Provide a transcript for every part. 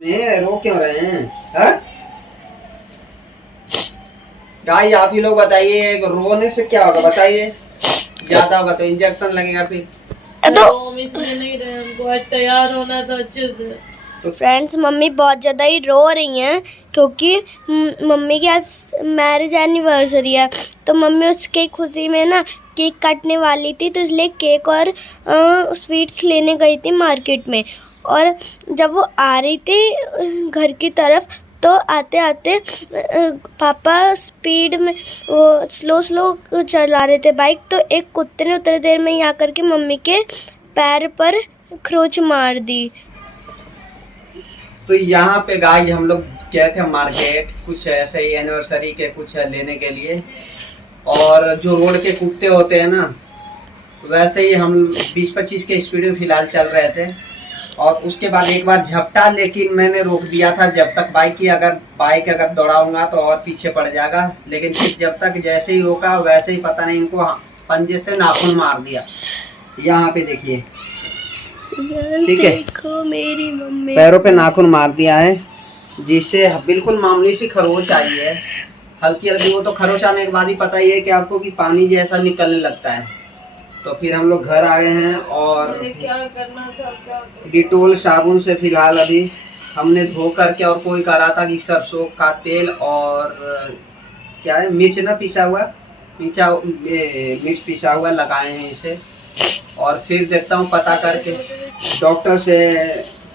रो क्यों रहे हैं? गाइस आप ही लोग बताइए, रोने से क्या होगा बताइए? ज्यादा होगा तो इंजेक्शन लगेगा फिर। तो इसलिए नहीं रहे, हमको आज तैयार होना था अच्छे से। तो फ्रेंड्स मम्मी बहुत ज़्यादा ही रो रही हैं क्योंकि मम्मी की आज मैरिज एनिवर्सरी है। तो मम्मी उसके खुशी में ना केक काटने वाली थी, तो इसलिए केक और स्वीट्स लेने गई थी मार्केट में। और जब वो आ रही थी घर की तरफ, तो आते आते पापा स्पीड में वो स्लो चला रहे थे बाइक। तो एक कुत्ते ने उतनी देर में ही आकर के मम्मी के पैर पर खरोंच मार दी। तो यहाँ पे गाइस हम लोग गए थे मार्केट, कुछ ऐसे ही एनिवर्सरी के कुछ लेने के लिए। और जो रोड के कुत्ते होते हैं ना, वैसे ही हम 20-25 के स्पीड में फिलहाल चल रहे थे। और उसके बाद एक बार झपटा, लेकिन मैंने रोक दिया था जब तक बाइक अगर दौड़ाऊंगा तो और पीछे पड़ जाएगा। लेकिन फिर जब तक जैसे ही रोका वैसे ही पता नहीं इनको पंजे से नाखून मार दिया। यहाँ पे देखिए, ठीक है, देखो मेरी मम्मी पैरों पे नाखून मार दिया है, जिससे बिल्कुल मामूली सी खरोच आई है, हल्की हल्की। वो तो खरोच आने के बाद ही पता ही है कि आपको कि पानी जैसा निकलने लगता है। तो फिर हम लोग घर आ गए हैं और क्या करना था, क्या डिटोल साबुन से फिलहाल अभी हमने धो करके, और कोई कह रहा था कि सरसों का तेल और क्या है, मिर्च ना पिसा हुआ, मिर्च पिसा हुआ लगाए हैं इसे। और फिर देखता हूँ पता करके डॉक्टर से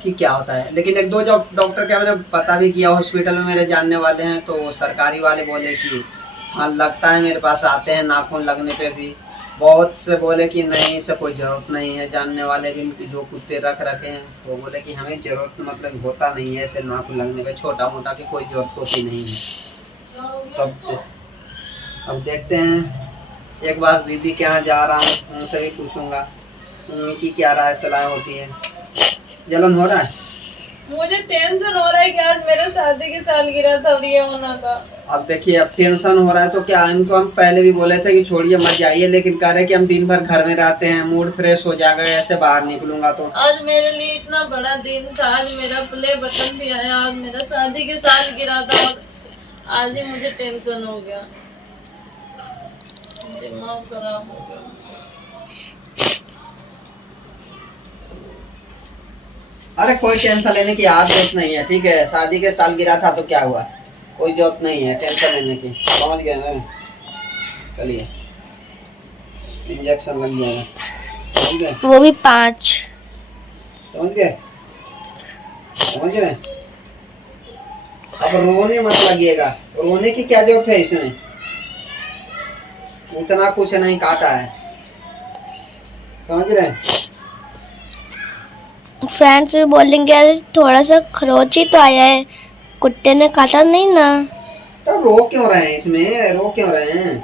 कि क्या होता है। लेकिन एक दो डॉक्टर क्या मैंने पता भी किया, हॉस्पिटल में मेरे जानने वाले हैं, तो सरकारी वाले बोले कि हाँ लगता है, मेरे पास आते हैं नाखून लगने पे भी। बहुत से बोले कि नहीं, इसे कोई ज़रूरत नहीं है। जानने वाले भी जो कुत्ते रखे हैं तो बोले कि हमें ज़रूरत मतलब होता नहीं है ऐसे नाखून लगने पे, छोटा मोटा की कोई ज़रूरत होती नहीं है। तब अब देखते हैं, एक बार दीदी के यहाँ जा रहा हूँ, उनसे भी पूछूंगा कि क्या राय सलाह होती है। जलन हो रहा है? मुझे टेंशन हो रहा है कि आज मेरे शादी की सालगिरह था और ये होना था। अब देखिए, अब टेंशन हो रहा है तो क्या, इनको हम पहले भी बोले थे कि छोड़िए मत जाइए, लेकिन कह रहे कि हम दिन भर घर में रहते हैं, मूड फ्रेश हो जाएगा ऐसे बाहर निकलूंगा तो। आज मेरे लिए इतना बड़ा दिन था, आज मेरा प्ले बटन भी आया, आज मेरा शादी की सालगिरह था और आज ही मुझे टेंशन हो गया, दिमाग खराब हो गया। अरे कोई टेंशन लेने की जरूरत नहीं है, ठीक है। शादी के सालगिरह था तो क्या हुआ, कोई जरूरत नहीं है टेंशन लेने की। समझ गए ना? चलिए, इंजेक्शन लग जाएगा, समझ गए? वो भी 5। समझ गए? समझ गए? अब रोने मत लगिएगा, रोने की क्या जरूरत है इसमें, उतना कुछ नहीं काटा है, समझ रहे हैं? फ्रेंड्स भी बोलेंगे यार थोड़ा सा खरोच ही तो आया है, कुत्ते ने काटा नहीं ना। तो रो क्यों रहे हैं इसमें, रो क्यों रहे हैं?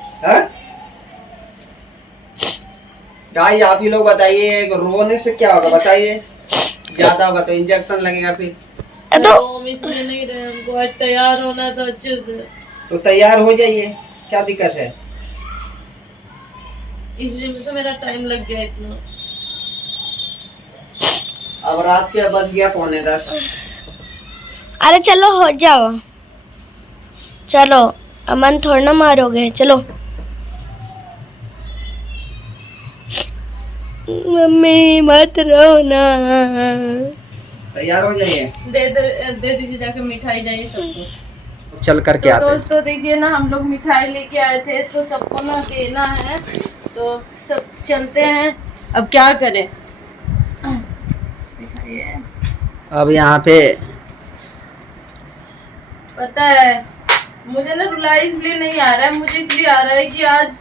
गाइस आप ही लोग बताइए, रोने से क्या होगा बताइए? ज्यादा होगा तो इंजेक्शन लगेगा फिर। तो इसलिए नहीं रहे, हमको आज तैयार होना था अच्छे से। तो तैयार हो जाइए, क्या दिक्कत है? इसलिए तो मेरा टाइम लग गया इतना। अब रात के बज गया 9:45। अरे चलो हो जाओ, चलो अमन थोड़ा ना मारोगे, चलो। मम्मी मत रोना। तैयार हो जाइए, दे दीजिए जाके मिठाई जाइए सबको। चल करके तो आते हैं। दोस्तों देखिए ना, हम लोग मिठाई लेके आए थे तो सबको ना देना है, तो सब चलते हैं। अब क्या करें, अब यहाँ पे पता है मुझे ना रुलाई इसलिए नहीं आ रहा है, मुझे इसलिए आ रहा है कि आज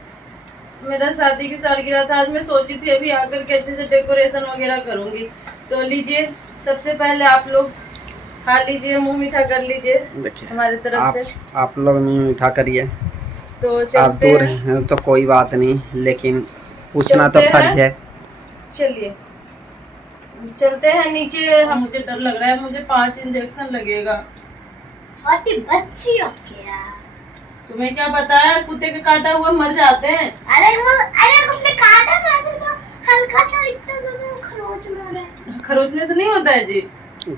मेरा शादी की सालगिरह था। आज मैं सोची थी अभी आकर के अच्छे से डेकोरेशन वगैरह करूंगी। तो लीजिए, सबसे पहले आप लोग खा लीजिए, मुंह मीठा कर लीजिए हमारी तरफ से। आप लोग मुंह मीठा करिए, तो आप दूर हैं तो कोई बात नहीं, लेकिन पूछना तो फर्ज है। चलिए चलते हैं नीचे। मुझे डर लग रहा है, मुझे 5 इंजेक्शन लगेगा। बच्ची हो क्या? तुम्हें क्या बताया, कुत्ते के काटा हुआ मर जाते हैं। अरे उसने काटा था, तो हल्का सा इतना खरोच मारा है। खरोचने से नहीं होता है जी,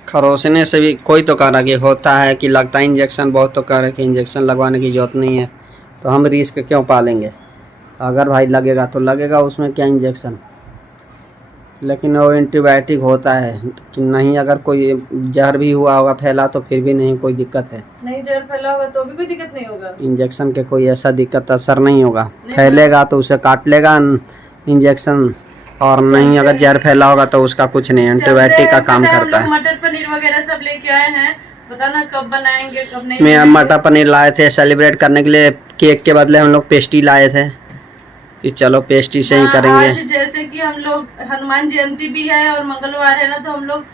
खरोचने से भी कोई तो कह कि होता है कि लगता है इंजेक्शन, बहुत तो कह रहे कि इंजेक्शन लगवाने की जरूरत नहीं है, तो हम रिस्क क्यों पालेंगे। अगर भाई लगेगा तो लगेगा, उसमें क्या इंजेक्शन। लेकिन वो एंटीबायोटिक होता है कि नहीं, अगर कोई जहर भी हुआ होगा फैला तो फिर भी नहीं कोई दिक्कत है। नहीं जहर फैला होगा तो भी कोई दिक्कत नहीं होगा। इंजेक्शन के कोई ऐसा दिक्कत असर नहीं होगा, फैलेगा तो उसे काट लेगा इंजेक्शन, और नहीं अगर जहर फैला होगा तो उसका कुछ नहीं, एंटीबायोटिक का काम करता है। मटर पनीर वगैरह सब लेके आए हैं, पता ना कब बनाएंगे कब नहीं। मैं मटर पनीर लाए थे सेलिब्रेट करने के लिए, केक के बदले हम लोग पेस्ट्री लाए थे कि चलो पेस्ट्री से ही करेंगे। आज जैसे कि हम लोग हनुमान जयंती भी है और मंगलवार है ना, तो हम लोग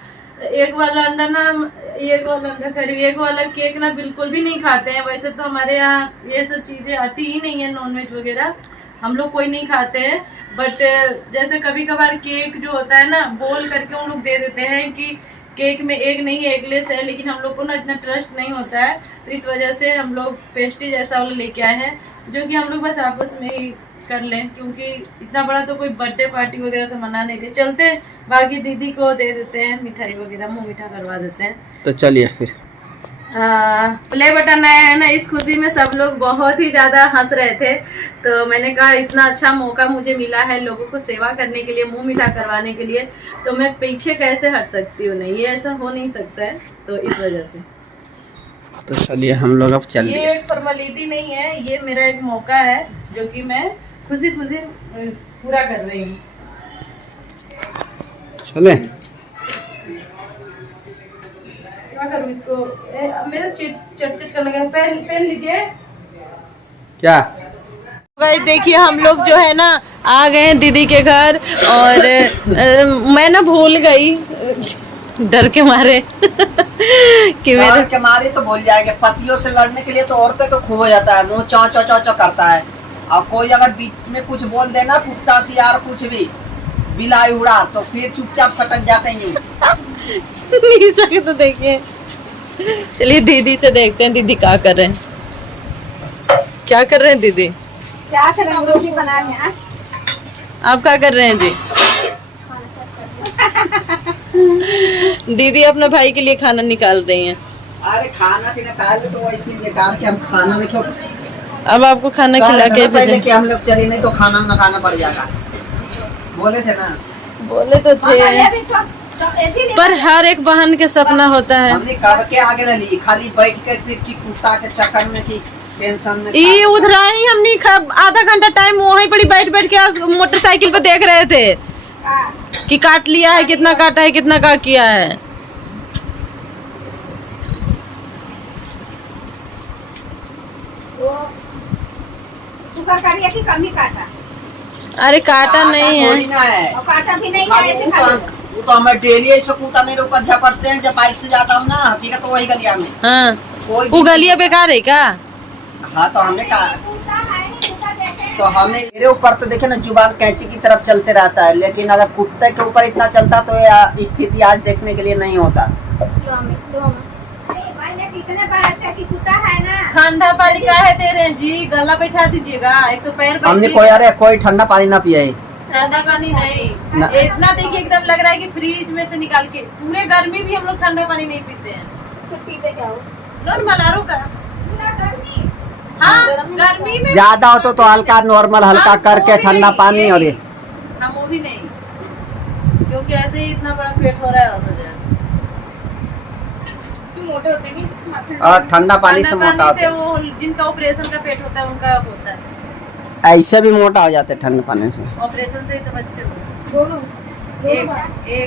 एक वाला केक ना बिल्कुल भी नहीं खाते हैं। वैसे तो हमारे यहाँ ये सब चीजें आती ही नहीं है, नॉनवेज वगैरह हम लोग कोई नहीं खाते हैं। बट जैसे कभी कभार केक जो होता है ना, बोल करके हम लोग दे देते हैं कि केक में एग नहीं है, एगलेस है, लेकिन हम लोग को ना इतना ट्रस्ट नहीं होता है, तो इस वजह से हम लोग पेस्ट्री जैसा वाला लेके आए हैं, जो कि हम लोग बस आपस में ही कर लें, क्योंकि इतना बड़ा तो कोई बर्थडे पार्टी वगैरह तो मना नहीं दे। चलते हैं, बाकी दीदी को दे देते हैं मिठाई वगैरह, मुँह मीठा करवा देते हैं। तो चलिए फिर। प्ले बटन आया है ना, इस खुशी में सब लोग बहुत ही ज़्यादा हंस रहे थे, तो मैंने कहा इतना अच्छा मौका मुझे मिला है लोगों को सेवा करने के लिए, मुंह मीठा करवाने के लिए, तो मैं पीछे कैसे हट सकती हूँ। नहीं, ये ऐसा हो नहीं सकता है, तो इस वजह से तो चलिए हम लोग अब चल ये एक फॉर्मेलिटी नहीं है, ये मेरा एक मौका है जो कि मैं खुशी खुशी पूरा कर रही हूँ। चले क्या करूँ इसको, मेरा चिट कर लगा। पहन लीजिए। क्या गाइस देखिए, हम लोग जो है ना आ गए हैं दीदी के घर, और मैं ना भूल गई डर के मारे कि डर के मारे तो भूल जाएंगे। पतियों से लड़ने के लिए तो औरतें को खूब हो जाता है, मुंह चौ चौ चौ चौ करता है, और कोई अगर बीच में कुछ बोल देना, कुत्ता सियार कुछ भी, बिलाई उड़ा, तो फिर चुपचाप सटक जाते हैं। यूं तो देखिए। चलिए दीदी से देखते हैं दीदी क्या कर रहे हैं। क्या कर रहे हैं दीदी? क्या करें, रोटी बना रहे हैं। आप क्या कर रहे हैं जी? दीदी अपने भाई के लिए खाना निकाल रही हैं। अरे खाना पीना खा ले तो वैसे ही निकाल के हम खाना नहीं खो। अब आपको खाना खिला के पहले कि हम लोग चले, नहीं तो खाना ना खाना पड़ जाएगा। बोले थे ना, बोले तो थे, पर हर एक बहन के सपना होता है। हमने कब के आगे रही, खाली बैठ के फिर की कुत्ता के चक्कर में की टेंशन में ये उधर ही हमने आधा घंटा टाइम वहीं पड़ी बैठ बैठ के मोटरसाइकिल पे देख रहे थे कि काट लिया है, कितना काटा है, कितना का किया है। शुक्र करिए कि कम ही काटा। अरे काटा नहीं है, और काटा भी नहीं है, ऐसे खाली। वो तो हमें डेली ऐसे कुत्ता मेरे ऊपर झपटते हैं जब बाइक से जाता हूँ ना, हकीकत तो वही गलिया में। हाँ, वो गलिया बेकार है क्या? हाँ, तो हमने कहा, तो हमें मेरे ऊपर तो देखे ना जुबान कैंची की तरफ चलते रहता है, लेकिन अगर कुत्ते के ऊपर इतना चलता तो ये स्थिति आज देखने के लिए नहीं होता। ठंडा पानी का है दे रहे हैं जी, गला बैठा दीजिएगा, एक तो पैर हमने कोई ठंडा पानी ना पिया है। ठंडा पानी नहीं, इतना देखिए एकदम लग रहा है कि फ्रिज में से निकाल के। पूरे गर्मी भी हम लोग ठंडा पानी नहीं पीते हैं। तो पीते क्या हो? नॉर्मल आरो का। हाँ, गर्मी में ज्यादा हो तो हल्का नॉर्मल हल्का करके ठंडा पानी। और ये हम वो भी नहीं, क्योंकि ऐसे ही इतना बड़ा पेट हो रहा है, और मोटे होते नहीं, और ठंडा पानी से मोटा होते हैं। वो जिनका ऑपरेशन का पेट होता है उनका होता है, ऐसे भी मोटा हो जाते हैं ठंडा पानी से। ऑपरेशन से ही तो बच्चे दोनों एक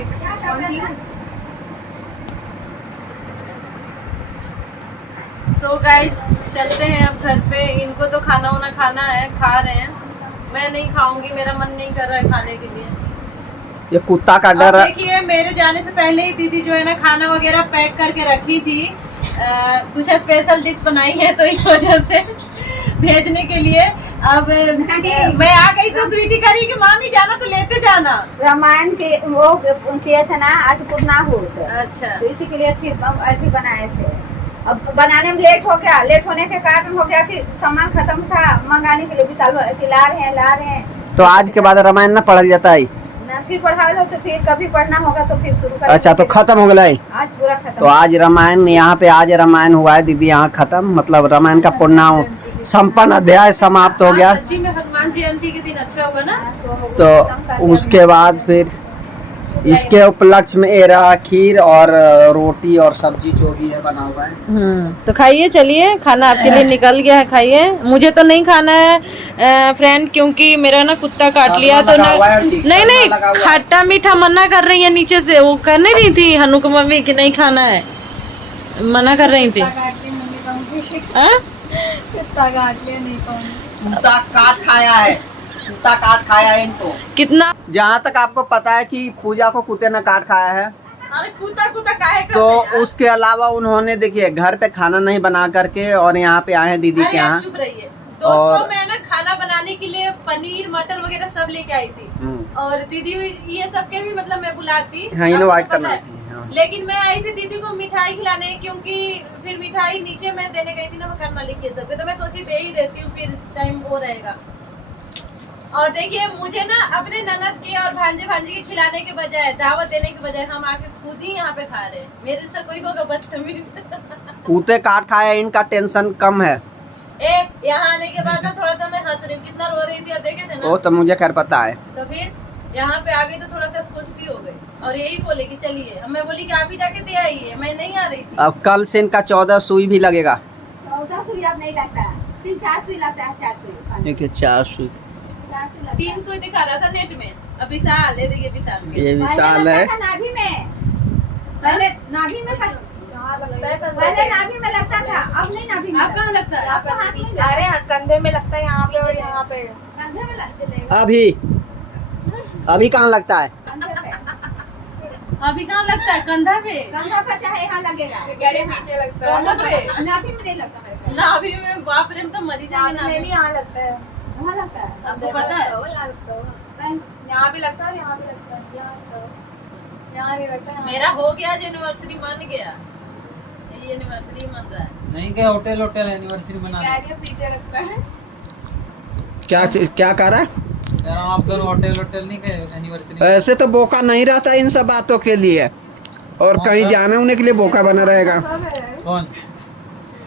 सो गाइज चलते हैं अब घर पे। इनको तो खाना वाना खाना है, खा रहे हैं, मैं नहीं खाऊंगी, मेरा मन नहीं कर रहा है खाने के लिए। ये कुत्ता का डर है। देखिए मेरे जाने से पहले ही दीदी जो है ना खाना वगैरह पैक करके रखी थी, कुछ स्पेशल डिश बनाई है, तो इस वजह से भेजने के लिए अब मैं आ गई तो स्वीटी करी कि मामी जाना तो लेते जाना। रामायण के वो किए थे ना, आज पूर्णा हो। अच्छा, तो इसी के लिए फिर ऐसे बनाए थे। अब बनाने में लेट हो गया, लेट होने के कारण हो गया कि सामान खत्म था, मंगाने के लिए भी साल भर ला रहे हैं। तो आज के बाद रामायण ना पढ़ल जाता है ना, फिर पढ़ा लो तो फिर कभी पढ़ना होगा तो फिर शुरू करेंगे। अच्छा, तो खत्म हो गया। आज पूरा खत्म। तो आज रामायण यहाँ पे आज रामायण हुआ है दीदी, यहाँ खत्म, मतलब रामायण का पूर्ण संपन्न अध्याय समाप्त हो गया। सच्ची में हनुमान जयंती के दिन अच्छा होगा ना। तो उसके बाद फिर इसके उपलक्ष्य में ये रहा खीर और रोटी और सब्जी जो भी है बना हुआ है। तो खाइए, चलिए खाना आपके लिए निकल गया है, खाइए। मुझे तो नहीं खाना है फ्रेंड, क्योंकि मेरा ना कुत्ता काट लिया तो ना, नहीं खट्टा मीठा मना कर रही है नीचे से, वो कर नहीं रही थी हनु को मम्मी कि नहीं खाना है, मना कर रही थी। कुत्ता काट लिया, नहीं खाऊंगी। कुत्ता काट खाया है, कुत्ता काट खाया है इनको। कितना, जहाँ तक आपको पता है कि पूजा को कुत्ते ने काट खाया है। अरे कुत्ता काहे कर तो रहे हैं? उसके अलावा उन्होंने देखिए घर पे खाना नहीं बना करके और यहाँ पे आए हैं दीदी के यहाँ। चुप रहिए दोस्तों, मैं ना खाना बनाने के लिए पनीर मटर वगैरह सब लेके आई थी, और दीदी ये सब के भी मतलब मैं बुलाती, हाँ, इनवाइट आपको करना पता है। थी, हाँ। लेकिन मैं आई थी दीदी को मिठाई खिलाने, क्योंकि फिर मिठाई नीचे मैं देने गई थी ना मकान मालिक के सबके, तो मैं सोची दे ही देती हूँ, फिर टाइम वो रहेगा। और देखिए मुझे ना अपने ननद के और भांजे के खिलाने के बजाय, दावत देने के बजाय, हम आके खुद ही यहाँ पे खा रहे हैं। मेरे से कोई होगा बदतमीज। कुत्ते काट खाया, इनका टेंशन कम है। यहाँ आने के बाद ना थोड़ा सा मैं हंस रही हूँ, कितना रो रही थी, अब देखे थे ना। वो तो मुझे खैर पता है। तो फिर यहाँ पे आ गई तो थोड़ा सा खुश भी हो गई, और यही बोले कि चलिए, अब मैं बोली कि आप ही जाके दे आइए, मैं नहीं आ रही थी। अब कल से इनका 14 सुई भी लगेगा। 14 सुई अब नहीं लगता है, 3-4 सुई लगता है, 4 सुई। देखिए 4 सुई, 3 सुई दिखा रहा था नेट में। अब विशाल है, देखिए विशाल के। ये विशाल है। नाभि में, पहले नाभि में लगता था, अब नहीं नाभि में। आप कहाँ लगता है? अरे कंधे में लगता है, यहाँ पे और यहाँ पे कंधे में लगता है। अभी कहाँ लगता है? कंधे पे, अभी कहाँ लगता है? कंधा पे, कंधा पे चाहे यहाँ लगेगा, नीचे लगता है। कंधा पे, नाभि में नहीं लगता मेरे को। नाभि में बाप रे, तो मरी जाएंगे। नाभि में यहाँ लगता है, वहाँ लगता है। आपको पता है? यहाँ भी लगता है, यहाँ भी लगता है, यहाँ नहीं लगता है। मेरा हो गया, एनिवर्सरी मान गया, यही एनिवर्सरी मन रहा है। नहीं क्या होटल एनिवर्सरी मना रहे हैं। पीछे लगता है। क्या कह रहा है? कह रहा हूँ आप दोनों होटल नहीं गए एनिवर्सरी। ऐसे तो बोका नहीं रहता इन सब बातों के लिए, और कहीं जाने उन्हें के लिए बोका बना रहेगा। कौन?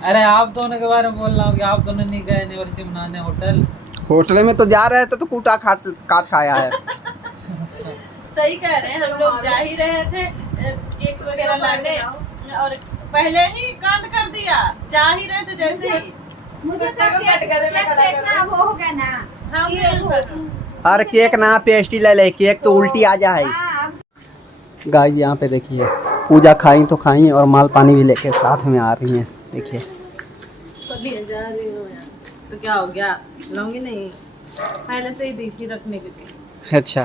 अरे आप दोनों के बारे में बोल रहा हूँ कि आप दोनों नहीं गए एनिवर्सरी मनाने होटल में तो जा रहे थे तो कुत्ता काट खाया है। सही कह रहे हैं, हम लोग जा ही रहे थे केक वगैरह लाने, और पहले ही कांड कर दिया, जा ही रहे थे जैसे ही। मुझे तो केक ना वो हो गया ना, हम अरे केक ना पेस्ट्री ले ले, केक तो उल्टी आ जाए। गाइस यहाँ पे देखिए पूजा खाई तो खाई और माल पानी भी लेके साथ में आ रही हैं। देखिए जा रही हो यार, तो क्या हो गया, लाऊंगी नहीं, पहले से ही दी थी रखने के लिए। अच्छा